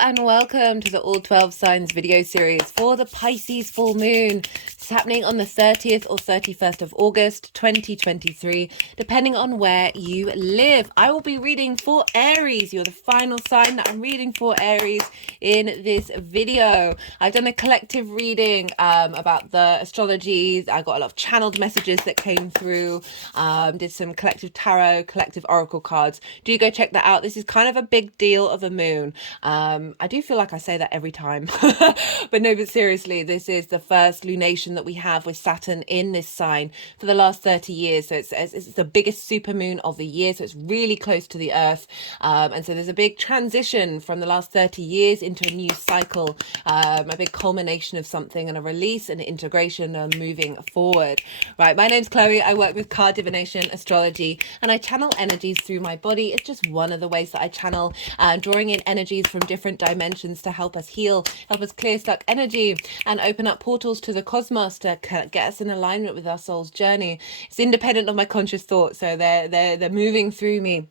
And welcome to the All 12 Signs video series for the Pisces Full Moon. It's happening on the 30th or 31st of August 2023, depending on where you live. I will be reading for Aries. You're the final sign that I'm reading for, Aries, in this video. I've done a collective reading about the astrology. I got a lot of channeled messages that came through, did some collective tarot, collective oracle cards. Do go check that out. This is kind of a big deal of a moon. I do feel like I say that every time, but no, but seriously, this is the first lunation that we have with Saturn in this sign for the last 30 years. So it's the biggest supermoon of the year. So it's really close to the earth. And so there's a big transition from the last 30 years into a new cycle, a big culmination of something and a release and integration and moving forward. Right. My name's Chloe. I work with card divination, astrology, and I channel energies through my body. It's just one of the ways that I channel, drawing in energies from different dimensions to help us heal, help us clear stuck energy, and open up portals to the cosmos to get us in alignment with our soul's journey. It's independent of my conscious thought, so they're moving through me.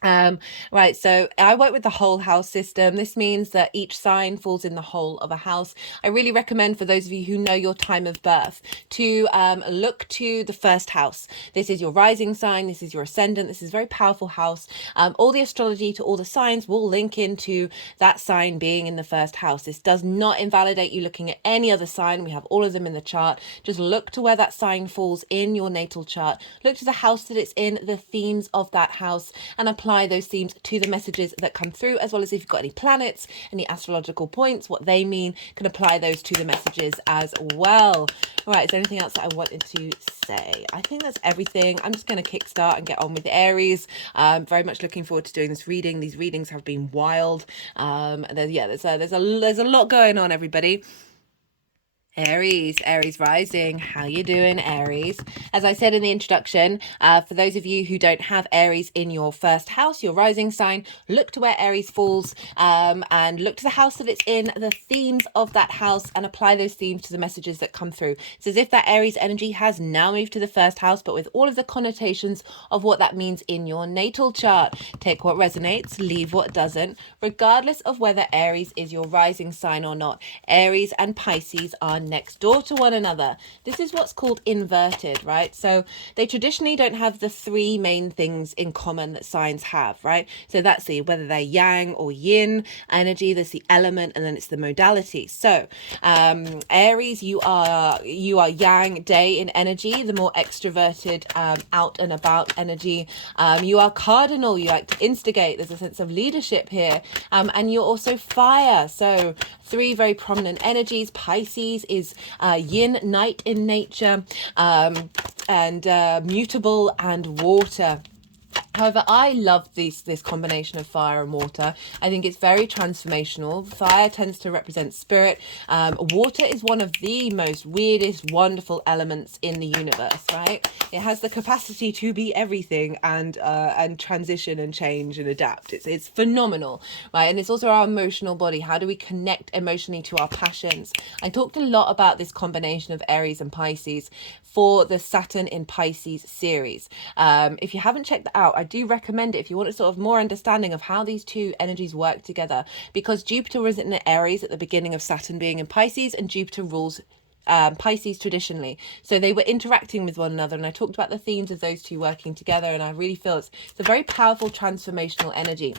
Right, so I work with the whole house system. This means that each sign falls in the whole of a house. I really recommend for those of you who know your time of birth to look to the first house. This is your rising sign, this is your ascendant, this is a very powerful house. All the astrology to all the signs will link into that sign being in the first house. This does not invalidate you looking at any other sign. We have all of them in the chart. Just look to where that sign falls in your natal chart. Look to the house that it's in, the themes of that house, and apply those themes to the messages that come through, as well as if you've got any planets, any astrological points, what they mean, can apply those to the messages as well. All right, is there anything else that I wanted to say? I think that's everything. I'm just going to kickstart and get on with the Aries. Very much looking forward to doing this reading. These readings have been wild. There's a lot going on, everybody. Aries rising. How you doing, Aries? As I said in the introduction, for those of you who don't have Aries in your first house, your rising sign, look to where Aries falls, and look to the house that it's in, the themes of that house, and apply those themes to the messages that come through. It's as if that Aries energy has now moved to the first house, but with all of the connotations of what that means in your natal chart. Take what resonates, leave what doesn't, regardless of whether Aries is your rising sign or not. Aries and Pisces are next door to one another. This is what's called inverted, right? So they traditionally don't have the three main things in common that signs have, right? So that's whether they're yang or yin energy, there's the element, and then it's the modality. So Aries, you are yang day in energy, the more extroverted, out and about energy. You are cardinal, you like to instigate, there's a sense of leadership here, and you're also fire. So three very prominent energies. Pisces is yin, night in nature, and mutable, and water. However, I love this combination of fire and water. I think it's very transformational. Fire tends to represent spirit. Water is one of the most weirdest, wonderful elements in the universe, right? It has the capacity to be everything and transition and change and adapt. It's phenomenal, right? And it's also our emotional body. How do we connect emotionally to our passions? I talked a lot about this combination of Aries and Pisces for the Saturn in Pisces series. If you haven't checked that out, I do recommend it if you want a sort of more understanding of how these two energies work together, because Jupiter was in Aries at the beginning of Saturn being in Pisces, and Jupiter rules Pisces traditionally. So they were interacting with one another, and I talked about the themes of those two working together, and I really feel it's a very powerful transformational energy.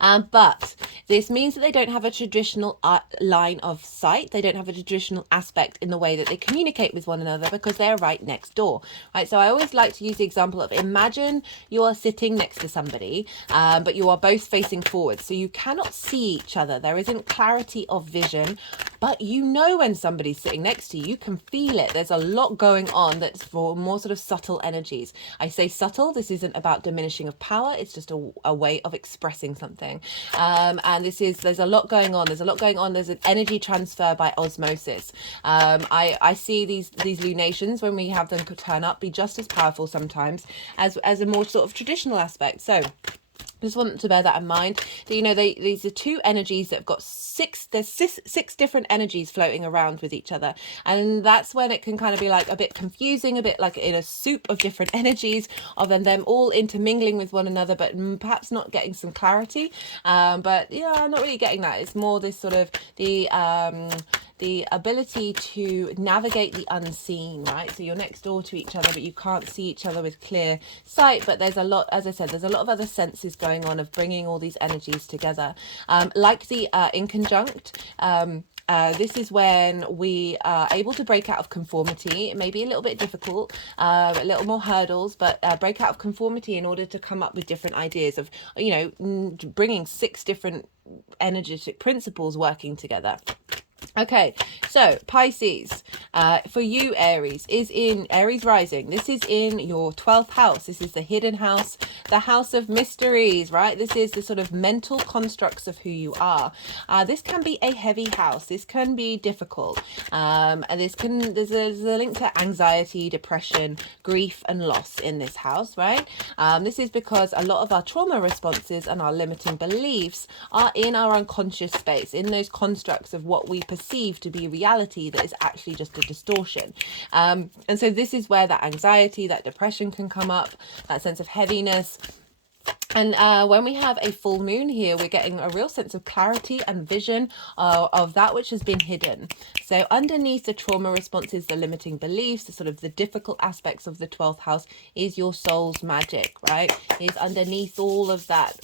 But this means that they don't have a traditional line of sight. They don't have a traditional aspect in the way that they communicate with one another, because they're right next door, right? So I always like to use the example of, imagine you are sitting next to somebody, but you are both facing forward. So you cannot see each other. There isn't clarity of vision, but you know when somebody's sitting next to you, you can feel it. There's a lot going on that's for more sort of subtle energies. I say subtle, this isn't about diminishing of power. It's just a way of expressing something. And there's a lot going on. There's an energy transfer by osmosis. I see these lunations, when we have them turn up, be just as powerful sometimes as a more sort of traditional aspect. So Just want to bear that in mind. You know, these are two energies that have got there's six different energies floating around with each other, and that's when it can kind of be like a bit confusing, a bit like in a soup of different energies, of them all intermingling with one another, but perhaps not getting some clarity. But yeah, I'm not really getting that. It's more this sort of the ability to navigate the unseen, right? So you're next door to each other, but you can't see each other with clear sight. But there's a lot, as I said, there's a lot of other senses going on of bringing all these energies together. Like the inconjunct, this is when we are able to break out of conformity. It may be a little bit difficult, a little more hurdles, but break out of conformity in order to come up with different ideas of, you know, bringing 6 different energetic principles working together. Okay, so Pisces, for you, Aries, is in Aries rising. This is in your 12th house. This is the hidden house, the house of mysteries, right? This is the sort of mental constructs of who you are. This can be a heavy house. This can be difficult. And there's a link to anxiety, depression, grief, and loss in this house, right? This is because a lot of our trauma responses and our limiting beliefs are in our unconscious space, in those constructs of what we perceive to be reality that is actually just a distortion. And so this is where that anxiety, that depression can come up, that sense of heaviness. And when we have a full moon here, we're getting a real sense of clarity and vision of that which has been hidden. So underneath the trauma responses, the limiting beliefs, the sort of the difficult aspects of the 12th house is your soul's magic, right? Is underneath all of that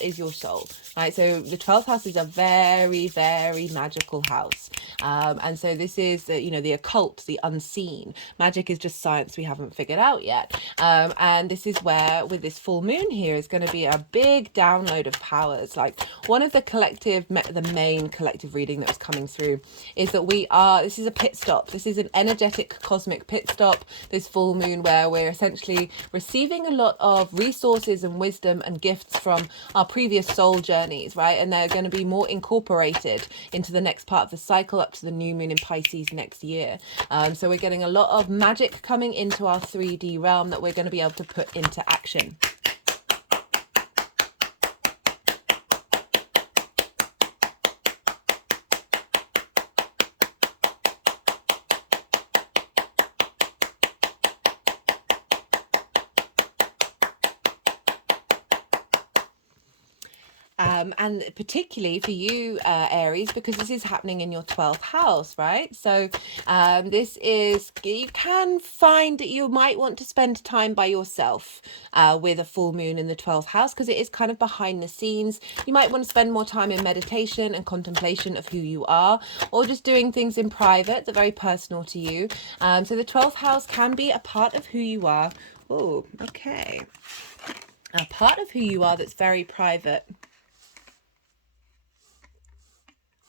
is your soul, right? So the 12th house is a very, very magical house. And so this is, you know, the occult, the unseen. Magic is just science we haven't figured out yet. And this is where, with this full moon here, is going to be a big download of powers. Like one of the main collective reading that was coming through is that this is a pit stop. This is an energetic cosmic pit stop, this full moon, where we're essentially receiving a lot of resources and wisdom and gifts from our previous soul journeys, right? And they're going to be more incorporated into the next part of the cycle up to the new moon in Pisces next year. So we're getting a lot of magic coming into our 3D realm that we're going to be able to put into action. And particularly for you, Aries, because this is happening in your 12th house, right? So you can find that you might want to spend time by yourself with a full moon in the 12th house, because it is kind of behind the scenes. You might want to spend more time in meditation and contemplation of who you are, or just doing things in private that are very personal to you. So the 12th house can be a part of who you are. Oh, okay. A part of who you are that's very private.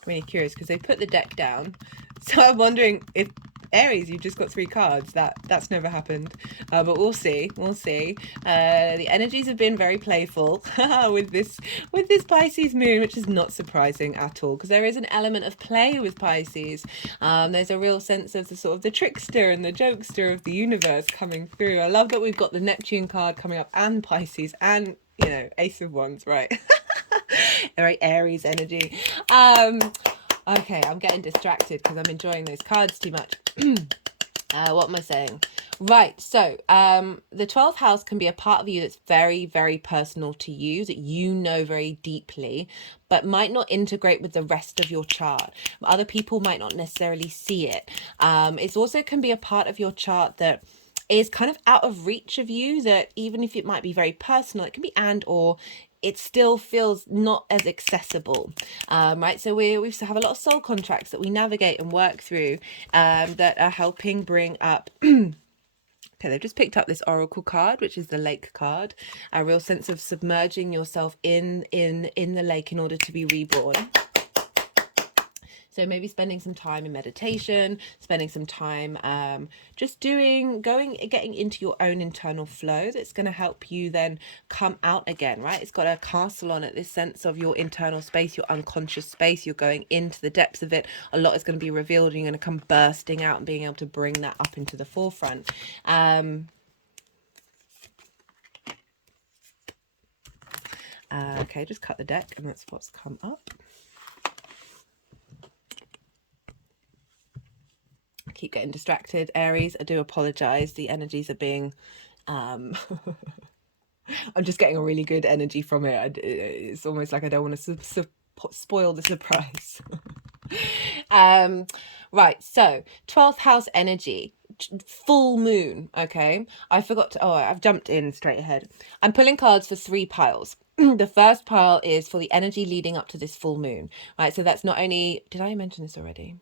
Really curious because they put the deck down, so I'm wondering if Aries, you've just got 3 cards. That's never happened, but we'll see. The energies have been very playful with this Pisces moon, which is not surprising at all, because there is an element of play with Pisces. There's a real sense of the sort of the trickster and the jokester of the universe coming through. I love that we've got the Neptune card coming up and Pisces and, you know, Ace of Wands, right? Very Aries energy. Okay, I'm getting distracted because I'm enjoying those cards too much. What am I saying? Right, so the 12th house can be a part of you that's very, very personal to you, that you know very deeply, but might not integrate with the rest of your chart. Other people might not necessarily see it. It also can be a part of your chart that is kind of out of reach of you, that even if it might be very personal, it can be or it still feels not as accessible, right? So we have a lot of soul contracts that we navigate and work through that are helping bring up okay, they've just picked up this oracle card, which is the lake card, a real sense of submerging yourself in the lake in order to be reborn. So maybe spending some time in meditation, spending some time just getting into your own internal flow. That's going to help you then come out again, right? It's got a castle on it, this sense of your internal space, your unconscious space. You're going into the depths of it. A lot is going to be revealed, and you're going to come bursting out and being able to bring that up into the forefront. Okay, just cut the deck, and that's what's come up. I keep getting distracted, Aries. I do apologize. The energies are being I'm just getting a really good energy from it. It's almost like I don't want to spoil the surprise. Right, so 12th house energy, full moon. Okay, I forgot to, I've jumped in straight ahead. I'm pulling cards for 3 piles. The first pile is for the energy leading up to this full moon, right? So that's not only, did I mention this already?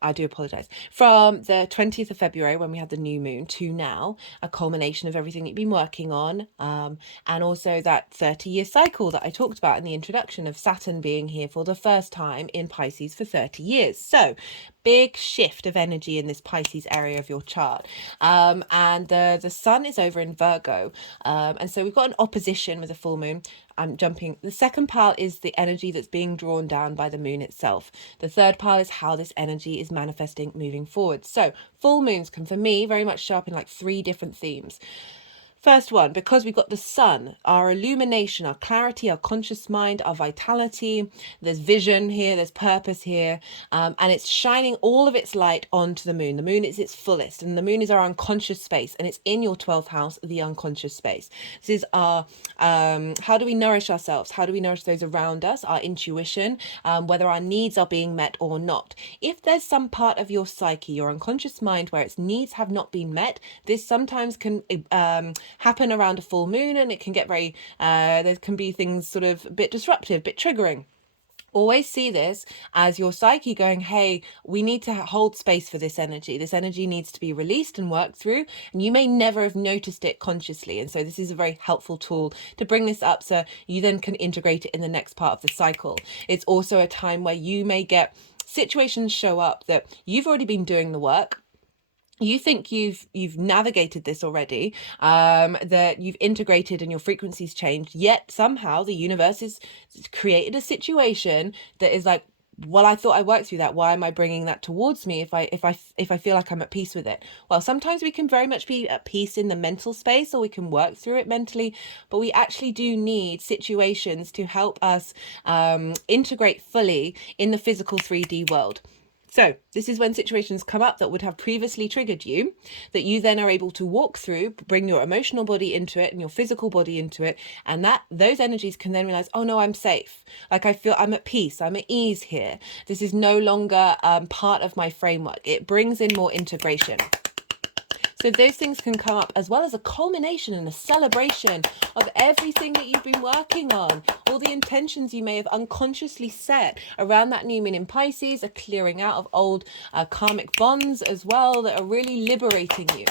I do apologize. From the 20th of February, when we had the new moon, to now, a culmination of everything that you've been working on, and also that 30-year cycle that I talked about in the introduction of Saturn being here for the first time in Pisces for 30 years. So big shift of energy in this Pisces area of your chart. And the sun is over in Virgo. And so we've got an opposition with a full moon. I'm jumping. The second pile is the energy that's being drawn down by the moon itself. The third pile is how this energy is manifesting moving forward. So full moons can, for me, very much show up in like 3 different themes. First one, because we've got the sun, our illumination, our clarity, our conscious mind, our vitality. There's vision here, there's purpose here, and it's shining all of its light onto the moon. The moon is its fullest, and the moon is our unconscious space, and it's in your 12th house, the unconscious space. This is our, how do we nourish ourselves? How do we nourish those around us? Our intuition, whether our needs are being met or not. If there's some part of your psyche, your unconscious mind, where its needs have not been met, this sometimes can happen around a full moon, and it can get very there can be things sort of a bit disruptive, a bit triggering. Always see this as your psyche going, hey, we need to hold space for this energy. This energy needs to be released and worked through, and you may never have noticed it consciously. And so this is a very helpful tool to bring this up so you then can integrate it in the next part of the cycle. It's also a time where you may get situations show up that you've already been doing the work. You think you've navigated this already, that you've integrated and your frequency's changed, yet somehow the universe has created a situation that is like, well, I thought I worked through that. Why am I bringing that towards me if I feel like I'm at peace with it? Well, sometimes we can very much be at peace in the mental space, or we can work through it mentally, but we actually do need situations to help us integrate fully in the physical 3D world. So this is when situations come up that would have previously triggered you, that you then are able to walk through, bring your emotional body into it and your physical body into it. And that those energies can then realize, oh no, I'm safe. Like I feel I'm at peace. I'm at ease here. This is no longer part of my framework. It brings in more integration. So those things can come up, as well as a culmination and a celebration of everything that you've been working on, all the intentions you may have unconsciously set around that new moon in Pisces, a clearing out of old karmic bonds as well that are really liberating you.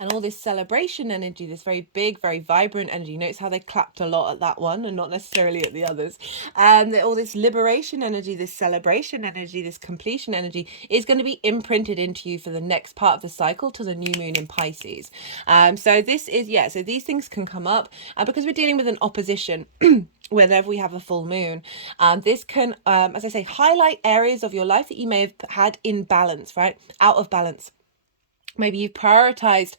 And all this celebration energy, this very big, very vibrant energy. Notice how they clapped a lot at that one and not necessarily at the others. And all this liberation energy, this celebration energy, this completion energy is going to be imprinted into you for the next part of the cycle to the new moon in Pisces. So this is, so these things can come up because we're dealing with an opposition. Whenever we have a full moon, this can, as I say, highlight areas of your life that you may have had in balance, right? Out of balance. Maybe you've prioritized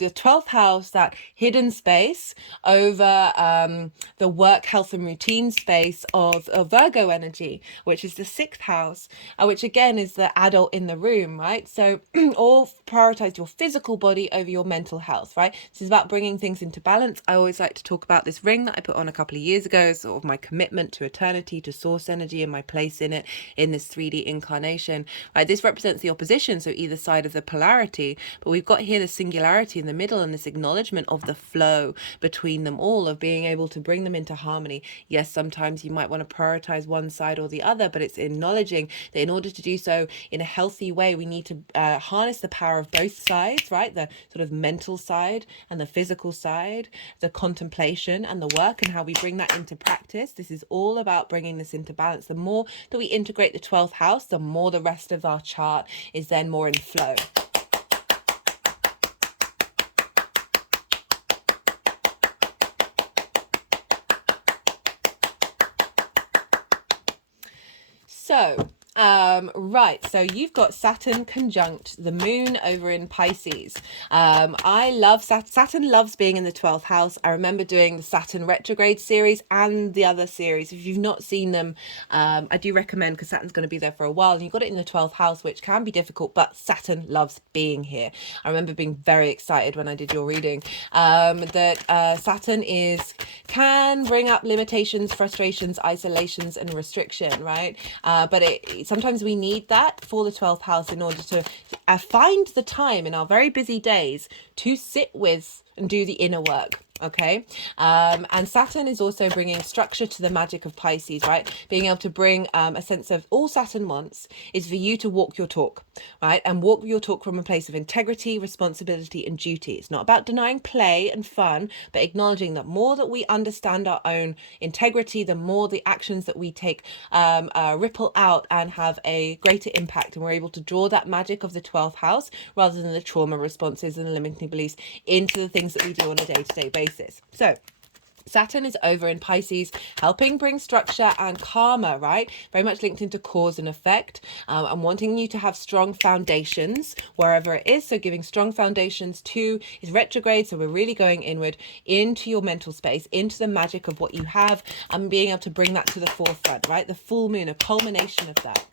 your 12th house, that hidden space, over the work, health and routine space of Virgo energy, which is the 6th house, which again is the adult in the room, right? So or prioritize your physical body over your mental health, right? This is about bringing things into balance. I always like to talk about this ring that I put on a couple of years ago, sort of my commitment to eternity, to source energy and my place in it, in this 3D incarnation, right? This represents the opposition, so either side of the polarity. But we've got here the singularity in the middle and this acknowledgement of the flow between them all, of being able to bring them into harmony. Yes, sometimes you might want to prioritize one side or the other, but it's acknowledging that in order to do so in a healthy way, we need to harness the power of both sides, right? The sort of mental side and the physical side, the contemplation and the work, and how we bring that into practice. This is all about bringing this into balance. The more that we integrate the 12th house, the more the rest of our chart is then more in flow. So Right, so you've got Saturn conjunct the moon over in Pisces. I love Saturn loves being in the 12th house. I remember doing the Saturn retrograde series and the other series. If you've not seen them, I do recommend, because Saturn's going to be there for a while, and you've got it in the 12th house, which can be difficult, but Saturn loves being here. I remember being very excited when I did your reading, that Saturn can bring up limitations, frustrations, isolations, and restriction, right? But sometimes we need that for the 12th house in order to find the time in our very busy days to sit with and do the inner work. Okay. And Saturn is also bringing structure to the magic of Pisces, right? Being able to bring a sense of, all Saturn wants is for you to walk your talk, right? And walk your talk from a place of integrity, responsibility, and duty. It's not about denying play and fun, but acknowledging that more that we understand our own integrity, the more the actions that we take ripple out and have a greater impact. And we're able to draw that magic of the 12th house rather than the trauma responses and the limiting beliefs into the things that we do on a day-to-day basis. So Saturn is over in Pisces, helping bring structure and karma, right? Very much linked into cause and effect, and wanting you to have strong foundations wherever it is. So giving strong foundations. 2 is retrograde, so we're really going inward into your mental space, into the magic of what you have, and being able to bring that to the forefront, right? The full moon, a culmination of that.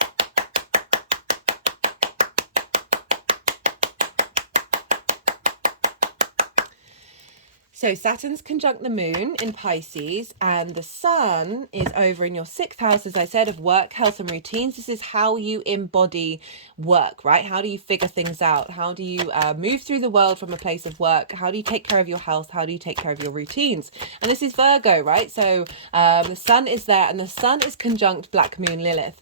So Saturn's conjunct the moon in Pisces, and the sun is over in your 6th house, as I said, of work, health, and routines. This is how you embody work, right? How do you figure things out? How do you move through the world from a place of work? How do you take care of your health? How do you take care of your routines? And this is Virgo, right? So the sun is there, and the sun is conjunct Black Moon Lilith.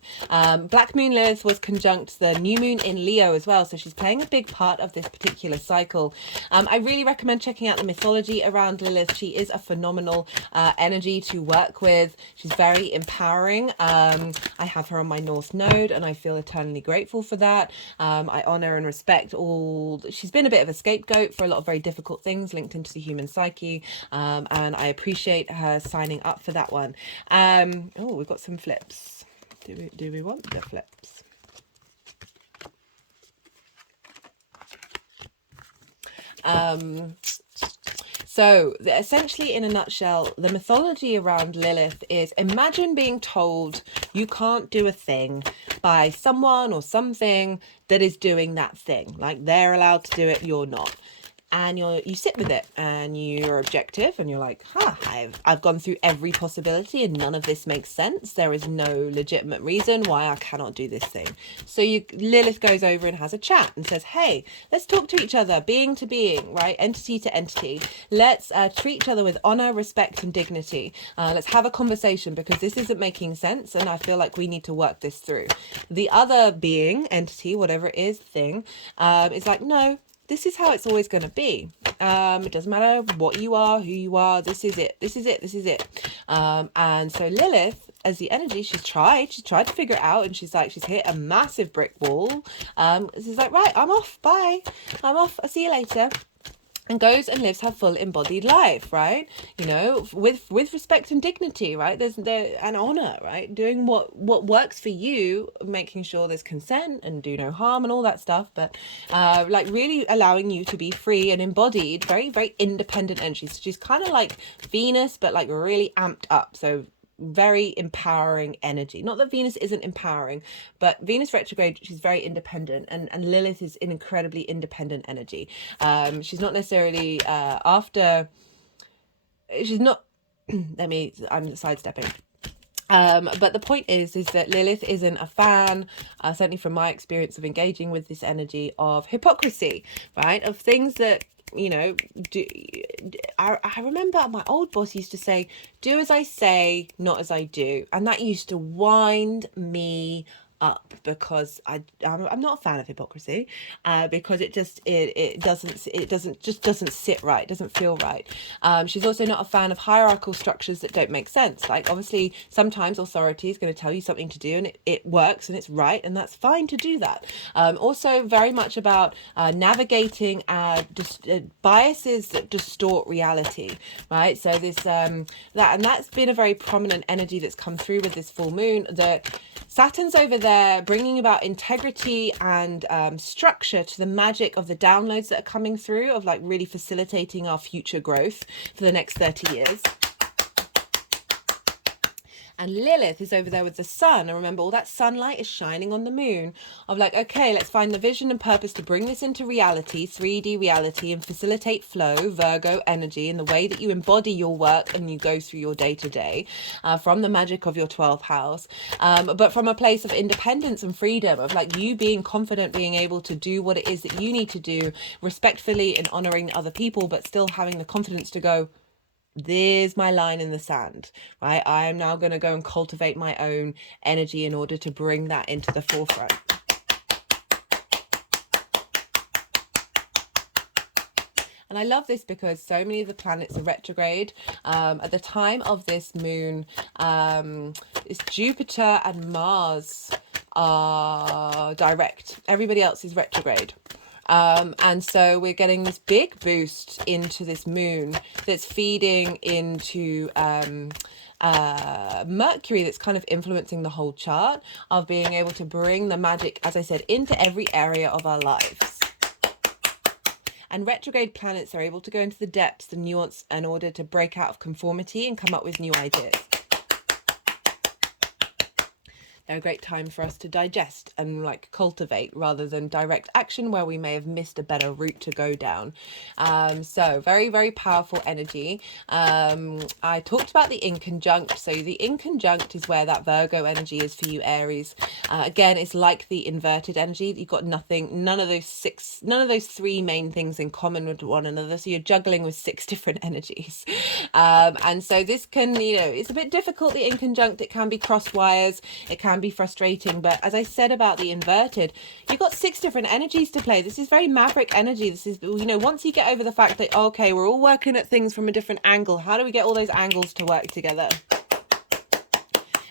Black Moon Lilith was conjunct the new moon in Leo as well, so she's playing a big part of this particular cycle. I really recommend checking out the mythology around Lilith. She is a phenomenal energy to work with. She's very empowering. I have her on my North Node, and I feel eternally grateful for that. I honor and respect she's been a bit of a scapegoat for a lot of very difficult things linked into the human psyche, and I appreciate her signing up for that one. Oh, we've got some flips. Do we want the flips? So essentially, in a nutshell, the mythology around Lilith is, imagine being told you can't do a thing by someone or something that is doing that thing. Like, they're allowed to do it, you're not. And you sit with it, and you're objective, and you're like, I've gone through every possibility, and none of this makes sense. There is no legitimate reason why I cannot do this thing. So Lilith goes over and has a chat and says, hey, let's talk to each other, being to being, right? Entity to entity. Let's treat each other with honor, respect, and dignity. Let's have a conversation, because this isn't making sense, and I feel like we need to work this through. The other being, entity, whatever it is, thing, is like, no, this is how it's always going to be. It doesn't matter what you are, who you are. This is it. This is it. This is it. And so Lilith, as the energy, she's tried to figure it out, and she's hit a massive brick wall. She's like, right, I'm off. Bye. I'm off. I'll see you later. And goes and lives her full embodied life, right? You know, with respect and dignity, right? There's and honor, right? Doing what works for you, making sure there's consent and do no harm and all that stuff. But like really allowing you to be free and embodied, very, very independent energy. So she's kind of like Venus, but like really amped up. So very empowering energy. Not that Venus isn't empowering, but Venus retrograde, she's very independent, and Lilith is an incredibly independent energy. She's not necessarily she's not I'm sidestepping. But the point is that Lilith isn't a fan, certainly from my experience of engaging with this energy, of hypocrisy, right? Of things that, you know, I remember my old boss used to say, do as I say, not as I do. And that used to wind me up, because I'm not a fan of hypocrisy, because it doesn't sit right, doesn't feel right. She's also not a fan of hierarchical structures that don't make sense. Like, obviously sometimes authority is going to tell you something to do, and it works and it's right, and that's fine to do that. Also very much about navigating biases that distort reality, right? So this that's been a very prominent energy that's come through with this full moon, that Saturn's over there bringing about integrity and structure to the magic of the downloads that are coming through, of like really facilitating our future growth for the next 30 years. And Lilith is over there with the sun. And remember, all that sunlight is shining on the moon, of like, okay, let's find the vision and purpose to bring this into reality, 3D reality, and facilitate flow, Virgo energy, in the way that you embody your work and you go through your day-to-day from the magic of your 12th house. But from a place of independence and freedom, of like you being confident, being able to do what it is that you need to do respectfully and honoring other people, but still having the confidence to go, there's my line in the sand, right? I am now going to go and cultivate my own energy in order to bring that into the forefront. And I love this because so many of the planets are retrograde. At the time of this moon, it's Jupiter and Mars are direct. Everybody else is retrograde. And so we're getting this big boost into this moon that's feeding into Mercury, that's kind of influencing the whole chart, of being able to bring the magic, as I said, into every area of our lives. And retrograde planets are able to go into the depths and nuance in order to break out of conformity and come up with new ideas. They're a great time for us to digest and like cultivate, rather than direct action where we may have missed a better route to go down. So very, very powerful energy. I talked about the inconjunct. So the inconjunct is where that Virgo energy is for you, Aries. Again, it's like the inverted energy. You've got none of those three main things in common with one another. So you're juggling with 6 different energies. And so this can, it's a bit difficult, the inconjunct. It can be cross wires. It can be frustrating, but as I said about the inverted, you've got 6 different energies to play. This is very maverick energy. This is, once you get over the fact that, okay, we're all working at things from a different angle, how do we get all those angles to work together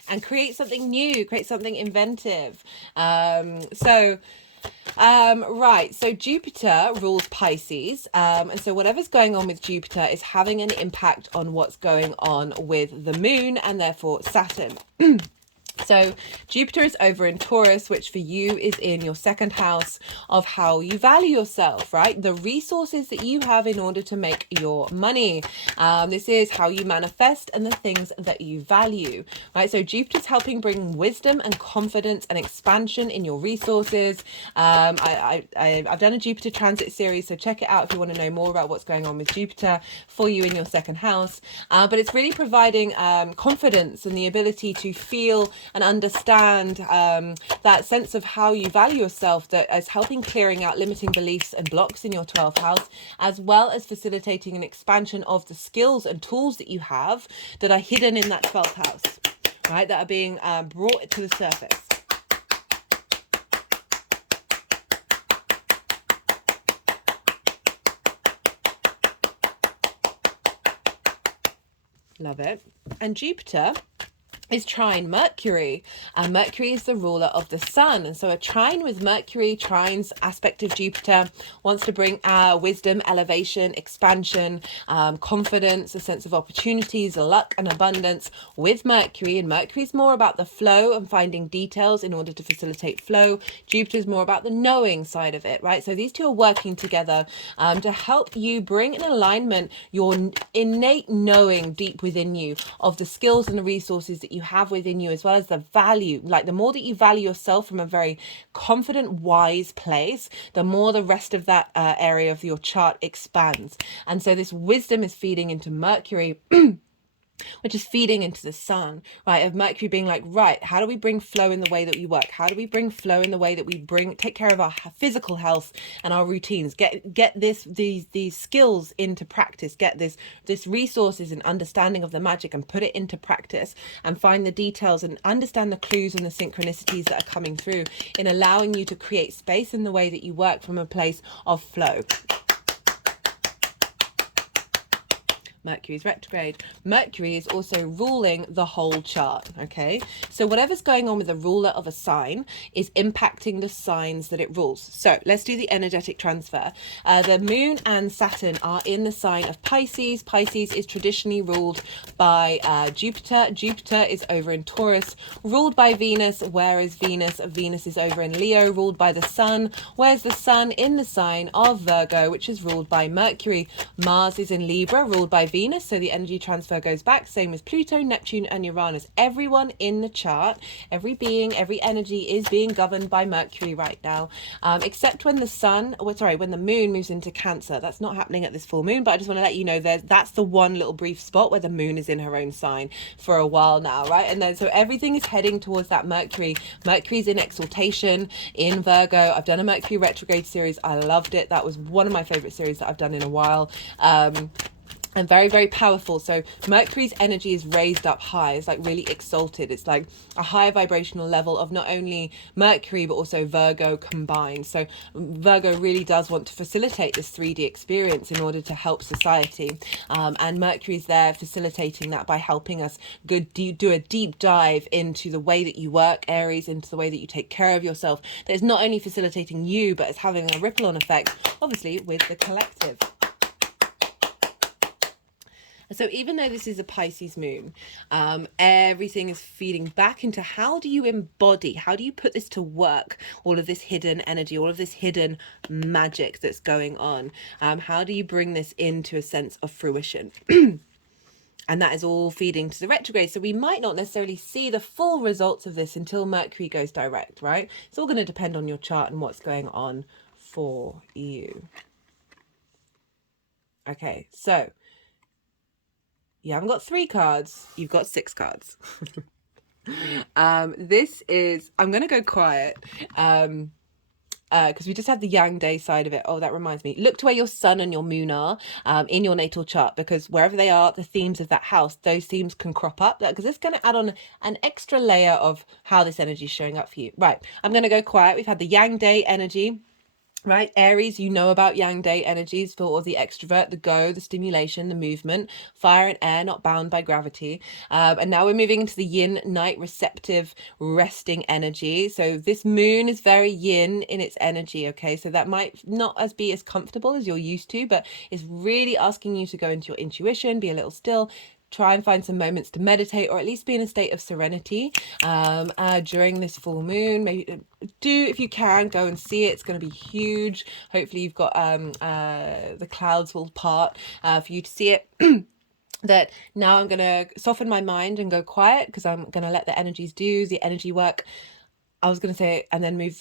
and create something new, create something inventive? Right, so Jupiter rules Pisces, and so whatever's going on with Jupiter is having an impact on what's going on with the moon, and therefore Saturn. So Jupiter is over in Taurus, which for you is in your 2nd house of how you value yourself, right? The resources that you have in order to make your money. This is how you manifest and the things that you value, right? So Jupiter's helping bring wisdom and confidence and expansion in your resources. I've done a Jupiter transit series, so check it out if you want to know more about what's going on with Jupiter for you in your 2nd house. But it's really providing confidence and the ability to feel and understand that sense of how you value yourself, that is helping clearing out limiting beliefs and blocks in your 12th house, as well as facilitating an expansion of the skills and tools that you have that are hidden in that 12th house, right, that are being brought to the surface. Love it. And Jupiter is trine Mercury, and Mercury is the ruler of the sun, and so a trine with Mercury, trine's aspect of Jupiter, wants to bring wisdom, elevation, expansion, confidence, a sense of opportunities, luck and abundance with Mercury. And Mercury is more about the flow and finding details in order to facilitate flow. Jupiter is more about the knowing side of it, right? So these two are working together to help you bring in alignment your innate knowing deep within you of the skills and the resources that you have within you, as well as the value. Like the more that you value yourself from a very confident, wise place, the more the rest of that area of your chart expands. And so this wisdom is feeding into Mercury, which is feeding into the sun, right? Of Mercury being like, right, how do we bring flow in the way that we work? How do we bring flow in the way that we take care of our physical health and our routines? Get these skills into practice. Get this resources and understanding of the magic and put it into practice, and find the details and understand the clues and the synchronicities that are coming through in allowing you to create space in the way that you work from a place of flow. Mercury is retrograde. Mercury is also ruling the whole chart, okay? So whatever's going on with the ruler of a sign is impacting the signs that it rules. So let's do the energetic transfer. The moon and Saturn are in the sign of Pisces. Pisces is traditionally ruled by Jupiter. Jupiter is over in Taurus, ruled by Venus. Where is Venus? Venus is over in Leo, ruled by the Sun. Where's the Sun? In the sign of Virgo, which is ruled by Mercury. Mars is in Libra, ruled by Venus, so the energy transfer goes back. Same as Pluto, Neptune, and Uranus. Everyone in the chart, every being, every energy is being governed by Mercury right now, except when when the moon moves into Cancer. That's not happening at this full moon, but I just want to let you know that's the one little brief spot where the moon is in her own sign for a while now, right? And then so everything is heading towards that Mercury. Mercury's in exaltation in Virgo. I've done a Mercury retrograde series. I loved it. That was one of my favorite series that I've done in a while. And very, very powerful. So Mercury's energy is raised up high. It's like really exalted. It's like a higher vibrational level of not only Mercury but also Virgo combined. So Virgo really does want to facilitate this 3D experience in order to help society, and Mercury's there facilitating that by helping us do a deep dive into the way that you work, Aries, into the way that you take care of yourself. That is not only facilitating you, but it's having a ripple on effect, obviously, with the collective. So even though this is a Pisces moon, everything is feeding back into how do you embody, how do you put this to work, all of this hidden energy, all of this hidden magic that's going on. How do you bring this into a sense of fruition? And that is all feeding to the retrograde. So we might not necessarily see the full results of this until Mercury goes direct, right? It's all going to depend on your chart and what's going on for you. Okay, so you haven't got 3 cards, you've got 6 cards. This is, I'm going to go quiet because we just had the Yang Day side of it. Oh, that reminds me. Look to where your sun and your moon are in your natal chart, because wherever they are, the themes of that house, those themes can crop up, because it's going to add on an extra layer of how this energy is showing up for you. Right, I'm going to go quiet. We've had the Yang Day energy. Right, Aries, you know about Yang Day energies for the extrovert, the go, the stimulation, the movement, fire and air, not bound by gravity. And now we're moving into the yin, night, receptive, resting energy. So this moon is very yin in its energy, okay? So that might not be as comfortable as you're used to, but it's really asking you to go into your intuition, be a little still, try and find some moments to meditate, or at least be in a state of serenity during this full moon. Maybe if you can, go and see it. It's going to be huge. Hopefully you've got the clouds will part for you to see it. That now I'm going to soften my mind and go quiet, because I'm going to let the energies do the energy work. I was going to say, and then move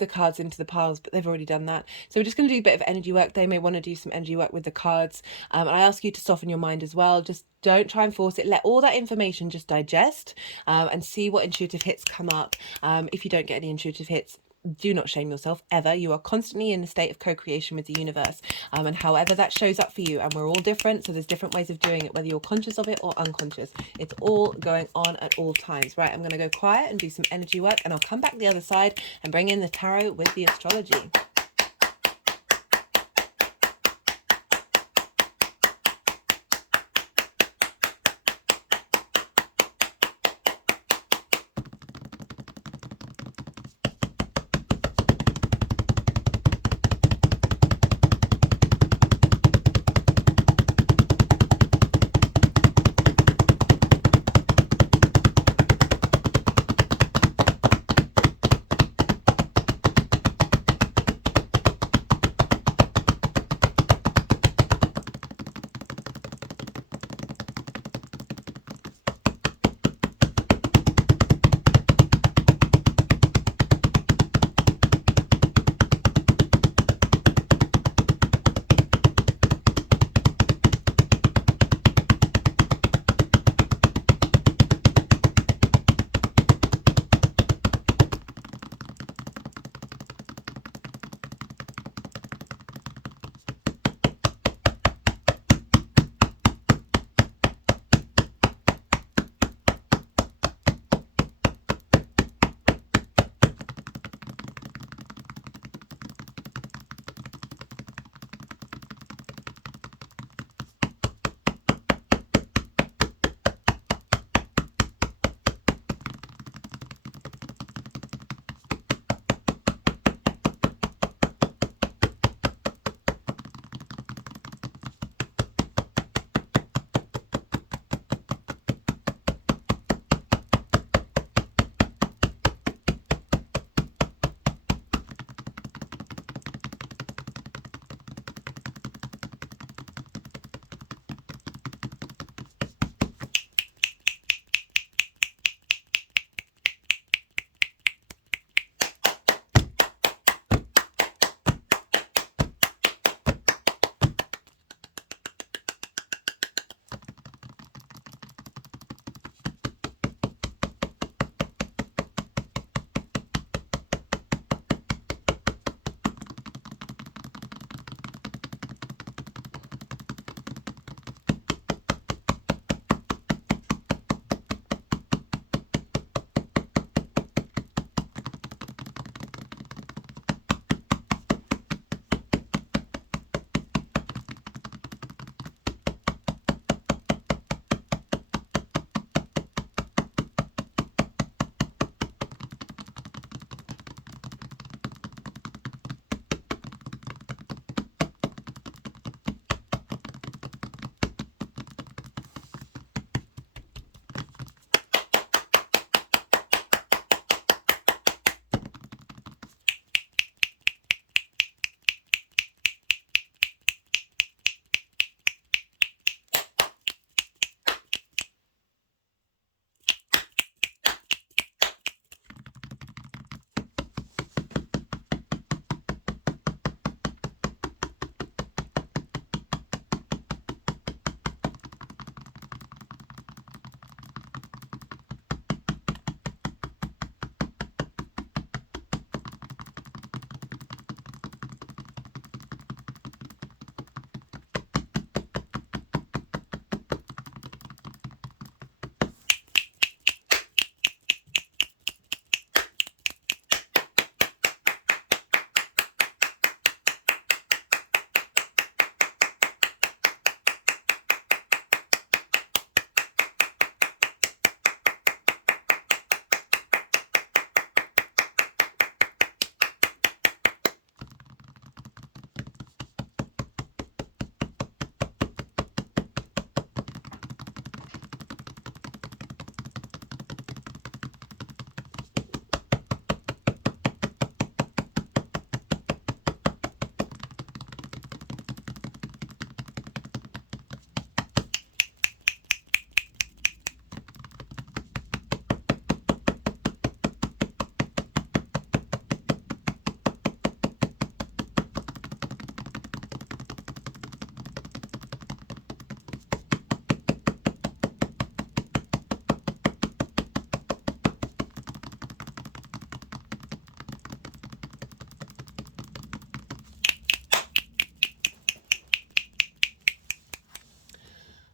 the cards into the piles, but they've already done that. So we're just going to do a bit of energy work. They may want to do some energy work with the cards. And I ask you to soften your mind as well. Just don't try and force it. Let all that information just digest and see what intuitive hits come up. If you don't get any intuitive hits, do not shame yourself ever. You are constantly in a state of co-creation with the universe, and however that shows up for you, and we're all different, so there's different ways of doing it, whether you're conscious of it or unconscious. It's all going on at all times. Right, I'm going to go quiet and do some energy work, and I'll come back the other side and bring in the tarot with the astrology.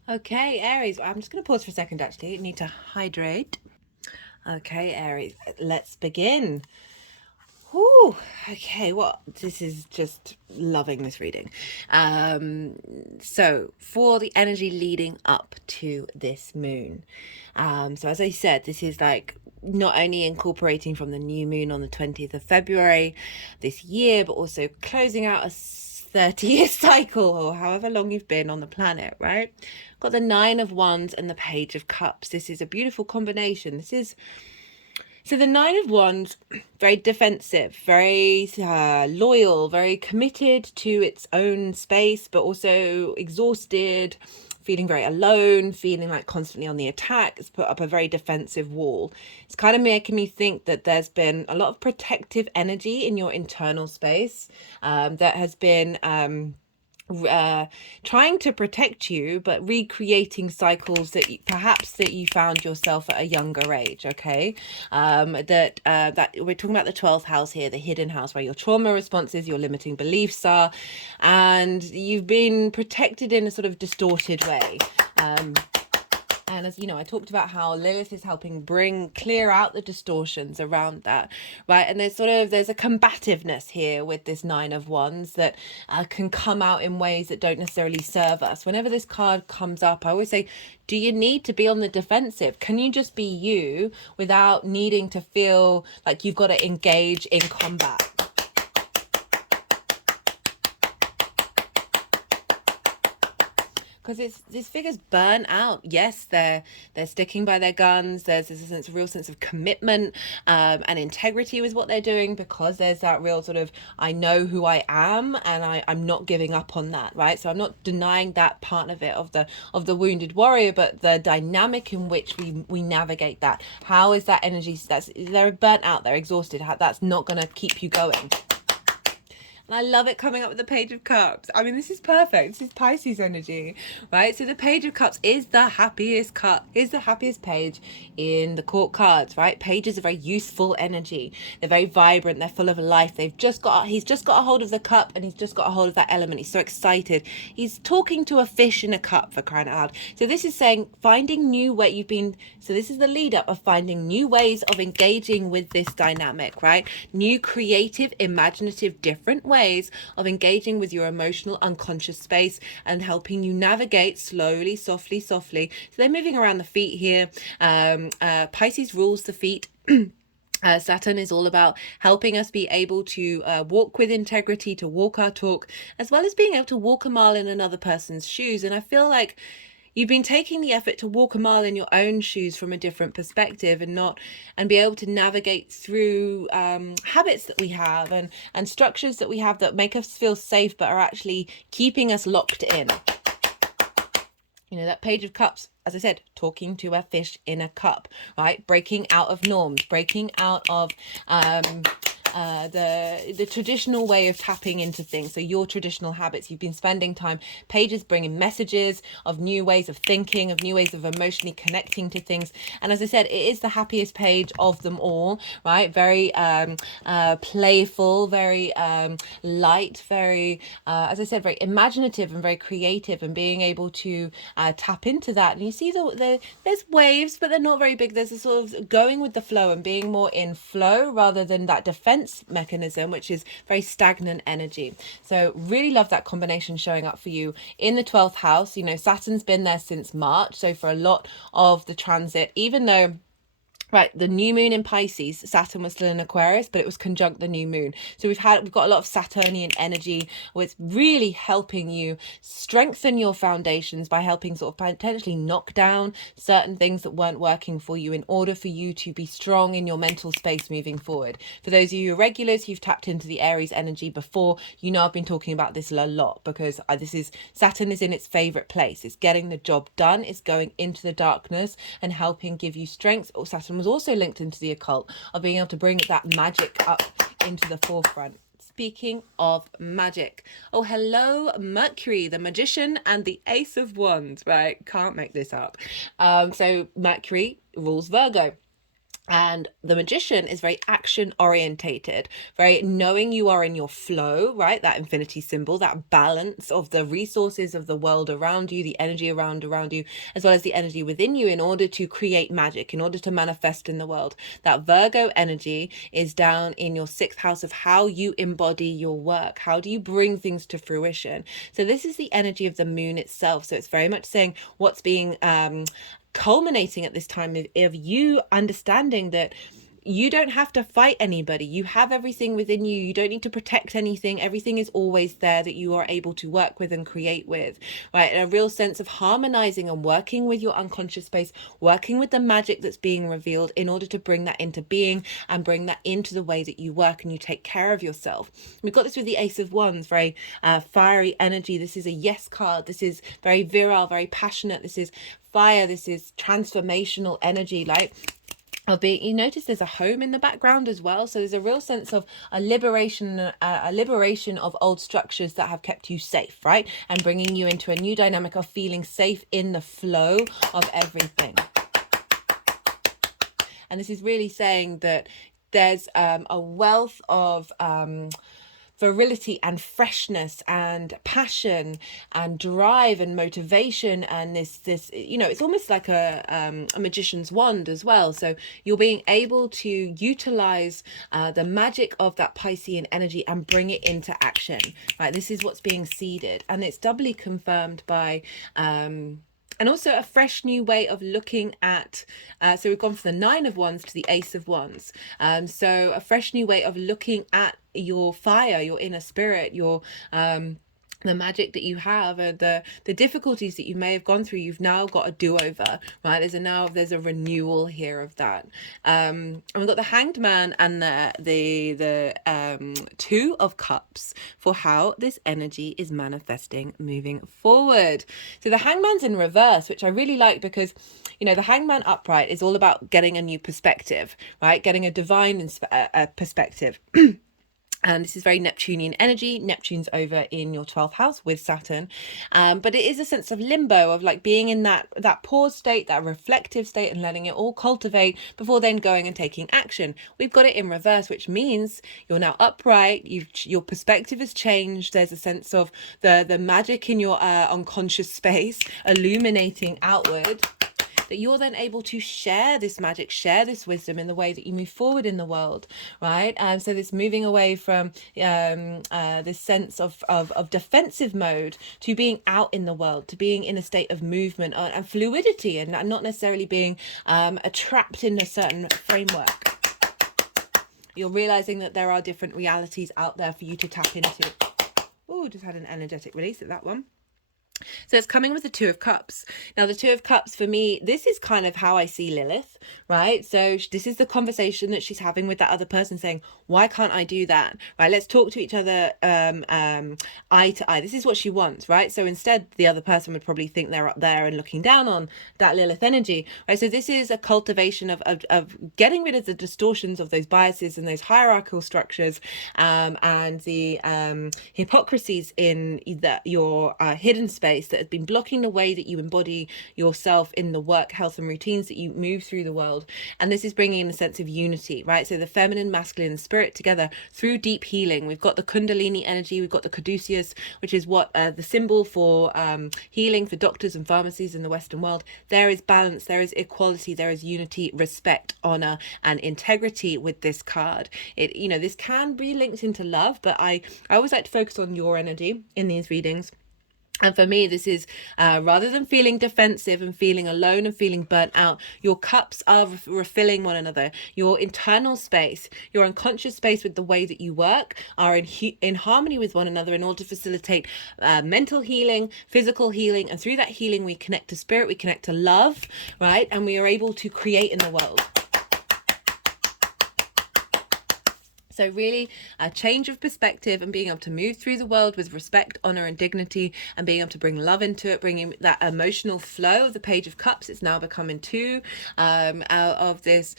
Okay, Aries. I'm just going to pause for a second, actually. I need to hydrate. Okay, Aries, let's begin. Whew, okay, well, this is just loving this reading. So for the energy leading up to this moon. So as I said, this is like not only incorporating from the new moon on the 20th of February this year, but also closing out a 30-year cycle or however long you've been on the planet, right? Got the Nine of Wands and the Page of Cups. This is a beautiful combination. So the Nine of Wands, very defensive, very loyal, very committed to its own space, but also exhausted, feeling very alone, feeling like constantly on the attack. It's put up a very defensive wall. It's kind of making me think that there's been a lot of protective energy in your internal space that has been trying to protect you, but recreating cycles that you found yourself at a younger age. Okay, that we're talking about the 12th house here, the hidden house, where your trauma responses, your limiting beliefs are, and you've been protected in a sort of distorted way. And as you know, I talked about how Lilith is helping clear out the distortions around that, right? And there's a combativeness here with this Nine of Wands that can come out in ways that don't necessarily serve us. Whenever this card comes up, I always say, do you need to be on the defensive? Can you just be you without needing to feel like you've got to engage in combat? Because this figure's burnt out. Yes, they're sticking by their guns. There's a real sense of commitment and integrity with what they're doing, because there's that real sort of, I know who I am and I'm not giving up on that, right? So I'm not denying that part of it, of the wounded warrior, but the dynamic in which we navigate that. How is that energy? They're burnt out, they're exhausted. That's not going to keep you going. And I love it coming up with the Page of Cups. I mean, this is perfect. This is Pisces energy, right? So the Page of Cups is the happiest page in the court cards, right? Pages are very useful energy. They're very vibrant. They're full of life. He's just got a hold of the cup, and he's just got a hold of that element. He's so excited. He's talking to a fish in a cup, for crying out loud. So this is saying finding new way. So this is the lead up of finding new ways of engaging with this dynamic, right? New creative, imaginative, different ways of engaging with your emotional unconscious space and helping you navigate slowly, softly. So they're moving around the feet here. Pisces rules the feet. Saturn is all about helping us be able to walk with integrity, to walk our talk, as well as being able to walk a mile in another person's shoes. And I feel like you've been taking the effort to walk a mile in your own shoes from a different perspective, and be able to navigate through habits that we have and structures that we have that make us feel safe but are actually keeping us locked in. You know, that Page of Cups, as I said, talking to a fish in a cup, right? Breaking out of norms, breaking out of the traditional way of tapping into things. So your traditional habits, you've been spending time. Pages bringing messages of new ways of thinking, of new ways of emotionally connecting to things. And as I said, it is the happiest page of them all, right? Very playful, very light, very as I said, very imaginative and very creative, and being able to tap into that. And you see there's waves, but they're not very big. There's a sort of going with the flow and being more in flow rather than that defense mechanism, which is very stagnant energy. So really love that combination showing up for you in the 12th house. You know, Saturn's been there since March, so for a lot of the transit, even though right, the new moon in Pisces, Saturn was still in Aquarius, but it was conjunct the new moon. So we've got a lot of Saturnian energy, where it's really helping you strengthen your foundations by helping sort of potentially knock down certain things that weren't working for you in order for you to be strong in your mental space moving forward. For those of you who are regulars who've tapped into the Aries energy before, you know I've been talking about this a lot, because Saturn is in its favorite place. It's getting the job done. It's going into the darkness and helping give you strength. Saturn was also linked into the occult, of being able to bring that magic up into the forefront. Speaking of magic, oh hello Mercury, the magician and the Ace of Wands, right? Can't make this up. So Mercury rules Virgo. And the Magician is very action orientated, very knowing you are in your flow, right? That infinity symbol, that balance of the resources of the world around you, the energy around you, as well as the energy within you, in order to create magic, in order to manifest in the world. That Virgo energy is down in your 6th house of how you embody your work. How do you bring things to fruition? So this is the energy of the moon itself. So it's very much saying what's being culminating at this time of you understanding that you don't have to fight anybody. You have everything within you. You don't need to protect anything. Everything is always there that you are able to work with and create with, right? And a real sense of harmonizing and working with your unconscious space, working with the magic that's being revealed in order to bring that into being and bring that into the way that you work and you take care of yourself. We've got this with the Ace of Wands, very fiery energy. This is a yes card. This is very virile, very passionate. This is fire. This is transformational energy, like of being, you notice there's a home in the background as well, so there's a real sense of a liberation of old structures that have kept you safe, right? And bringing you into a new dynamic of feeling safe in the flow of everything. And this is really saying that there's a wealth of virility and freshness and passion and drive and motivation, and this it's almost like a magician's wand as well. So you're being able to utilize the magic of that Piscean energy and bring it into action, right? This is what's being seeded, and it's doubly confirmed by and also a fresh new way of looking at, so we've gone from the 9 of Wands to the Ace of Wands. So a fresh new way of looking at your fire, your inner spirit, your the magic that you have, and the difficulties that you may have gone through. You've now got a do-over, right? There's a renewal here of that. And we've got the Hanged Man and the 2 of Cups for how this energy is manifesting moving forward. So the Hanged Man's in reverse, which I really like, because the Hanged Man upright is all about getting a new perspective, right? Getting a divine perspective. And this is very Neptunian energy. Neptune's over in your 12th house with Saturn. But it is a sense of limbo, of like being in that pause state, that reflective state, and letting it all cultivate before then going and taking action. We've got it in reverse, which means you're now upright. Your perspective has changed. There's a sense of the magic in your unconscious space illuminating outward, that you're then able to share this magic, share this wisdom in the way that you move forward in the world, right? And so this moving away from this sense of defensive mode to being out in the world, to being in a state of movement and fluidity, and not necessarily being trapped in a certain framework. You're realizing that there are different realities out there for you to tap into. Oh, just had an energetic release at that one. So it's coming with the 2 of Cups. Now, the 2 of Cups, for me, this is kind of how I see Lilith, right? So this is the conversation that she's having with that other person, saying, why can't I do that? Right? Let's talk to each other eye to eye. This is what she wants, right? So instead, the other person would probably think they're up there and looking down on that Lilith energy, right? So this is a cultivation of getting rid of the distortions of those biases and those hierarchical structures, and the hypocrisies in your hidden space that has been blocking the way that you embody yourself in the work, health, and routines that you move through the world. And this is bringing in a sense of unity, right? So the feminine, masculine, and spirit together through deep healing. We've got the Kundalini energy, we've got the Caduceus, which is what the symbol for healing for doctors and pharmacies in the Western world. There is balance, there is equality, there is unity, respect, honor, and integrity with this card. This can be linked into love, but I always like to focus on your energy in these readings. And for me, this is rather than feeling defensive and feeling alone and feeling burnt out, your cups are refilling one another. Your internal space, your unconscious space with the way that you work are in harmony with one another in order to facilitate mental healing, physical healing. And through that healing, we connect to spirit, we connect to love, right? And we are able to create in the world. So really a change of perspective and being able to move through the world with respect, honor, and dignity, and being able to bring love into it, bringing that emotional flow of the Page of Cups. It's now becoming 2 out of this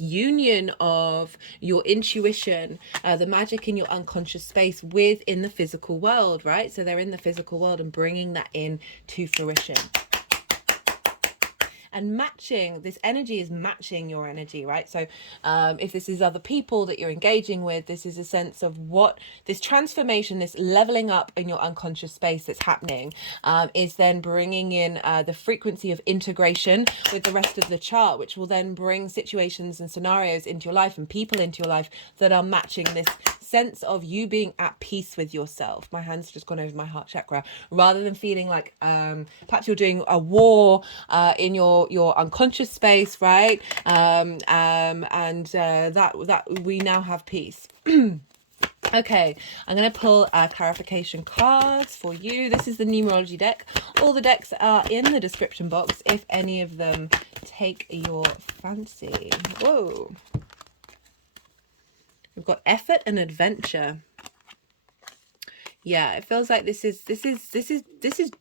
union of your intuition, the magic in your unconscious space within the physical world, right? So they're in the physical world and bringing that in to fruition. and matching, this energy is matching your energy, right? So if this is other people that you're engaging with, this is a sense of what this transformation, this leveling up in your unconscious space that's happening, is then bringing in the frequency of integration with the rest of the chart, which will then bring situations and scenarios into your life and people into your life that are matching this sense of you being at peace with yourself. My hand's just gone over my heart chakra, rather than feeling like perhaps you're doing a war in your unconscious space, right? That we now have peace. Okay, I'm going to pull clarification cards for you. This is the numerology deck. All the decks are in the description box if any of them take your fancy. Whoa. We've got effort and adventure. Yeah, it feels like this is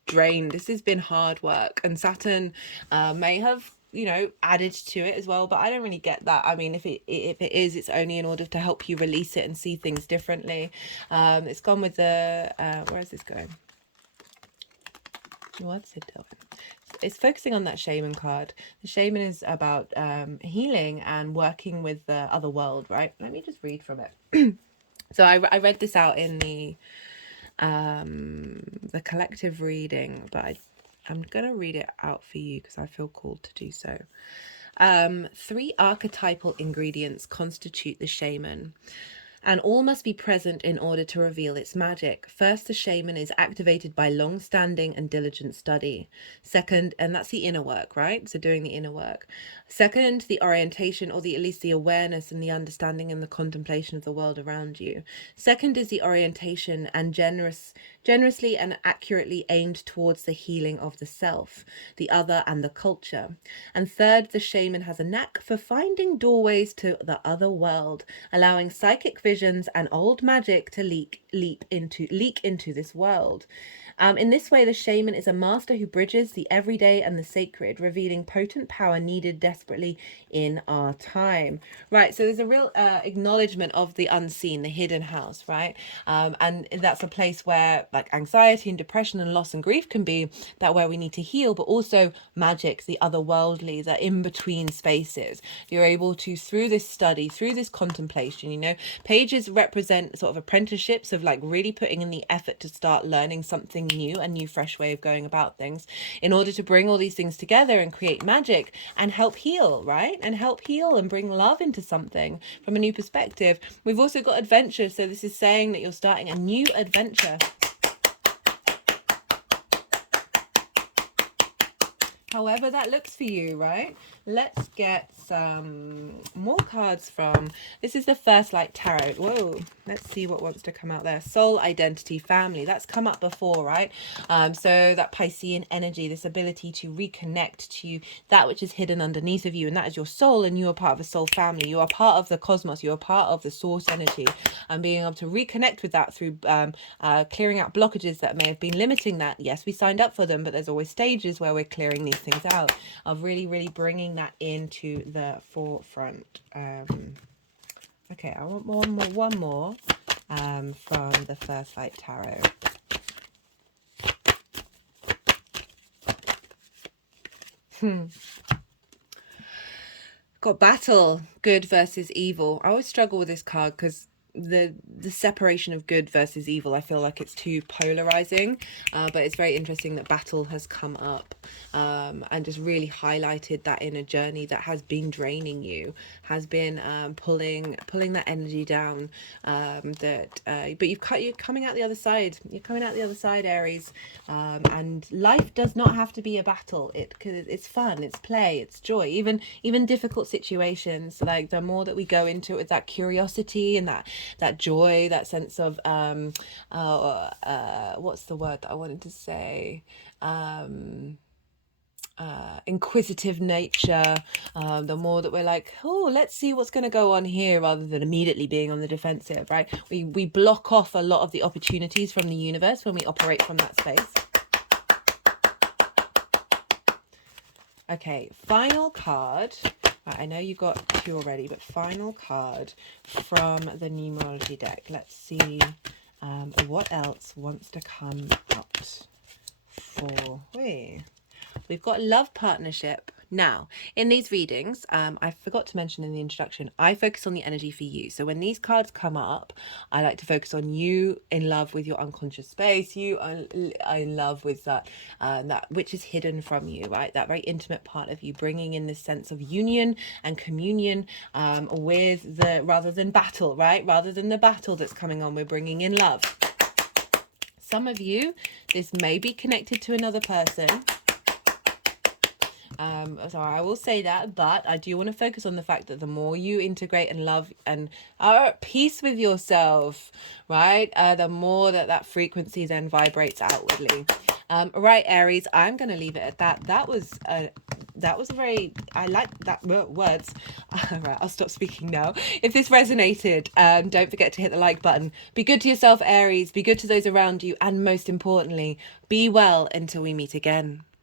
drained. This has been hard work, and Saturn may have, you know, added to it as well, but I don't really get that. I mean, if it is, it's only in order to help you release it and see things differently. It's gone with the where is this going? What's it doing? It's focusing on that shaman card. The shaman is about healing and working with the other world, right? Let me just read from it. So I read this out in the collective reading, but I'm gonna read it out for you because I feel called to do so. 3 archetypal ingredients constitute the shaman, and all must be present in order to reveal its magic. First, the shaman is activated by long-standing and diligent study. Second, and that's the inner work, right? So doing the inner work. Second, the orientation, or at least the awareness and the understanding and the contemplation of the world around you. Second is the orientation and generously and accurately aimed towards the healing of the self, the other, and the culture. And third, the shaman has a knack for finding doorways to the other world, allowing psychic visions and old magic to leak into this world. In this way, the shaman is a master who bridges the everyday and the sacred, revealing potent power needed desperately in our time. Right, so there's a real acknowledgement of the unseen, the hidden house, right? And that's a place where like anxiety and depression and loss and grief can be, that where we need to heal, but also magic, the otherworldly, the in-between spaces. You're able to, through this study, through this contemplation, you know, pages represent sort of apprenticeships of like really putting in the effort to start learning something new, a new fresh way of going about things, in order to bring all these things together and create magic and help heal, right? And help heal and bring love into something from a new perspective. We've also got adventure, so this is saying that you're starting a new adventure. However that looks for you, right? Let's get some more cards from, this is the First Light Tarot. Whoa, let's see what wants to come out there. Soul, identity, family. That's come up before, right? So that Piscean energy, this ability to reconnect to that which is hidden underneath of you, and that is your soul, and you are part of a soul family. You are part of the cosmos. You are part of the source energy, and being able to reconnect with that through clearing out blockages that may have been limiting that. Yes, we signed up for them, but there's always stages where we're clearing these things out, of really bringing that into the forefront. Okay, I want one more from the First Light Tarot. Got battle, good versus evil. I always struggle with this card because the separation of good versus evil, I feel like it's too polarizing, but it's very interesting that battle has come up and just really highlighted that inner journey that has been draining you, has been pulling that energy down, but you're coming out the other side. You're coming out the other side, Aries, and life does not have to be a battle. It's fun, it's play, it's joy, even difficult situations. Like the more that we go into it with that curiosity and that joy, that sense of what's the word that I wanted to say, inquisitive nature, the more that we're like, oh, let's see what's going to go on here, rather than immediately being on the defensive, right? We block off a lot of the opportunities from the universe when we operate from that space. Okay, final card. I know you got 2 already, but final card from the numerology deck. Let's see what else wants to come out for. We've got love partnership. Now, in these readings, I forgot to mention in the introduction, I focus on the energy for you. So when these cards come up, I like to focus on you in love with your unconscious space, you are in love with that which is hidden from you, right? That very intimate part of you, bringing in this sense of union and communion with rather than battle, right? Rather than the battle that's coming on, we're bringing in love. Some of you, this may be connected to another person. So I will say that, but I do want to focus on the fact that the more you integrate and love and are at peace with yourself, right, the more that frequency then vibrates outwardly. Right, Aries, I'm going to leave it at that. That was a very, I like that words. Right, I'll stop speaking now. If this resonated, don't forget to hit the like button. Be good to yourself, Aries. Be good to those around you. And most importantly, be well until we meet again.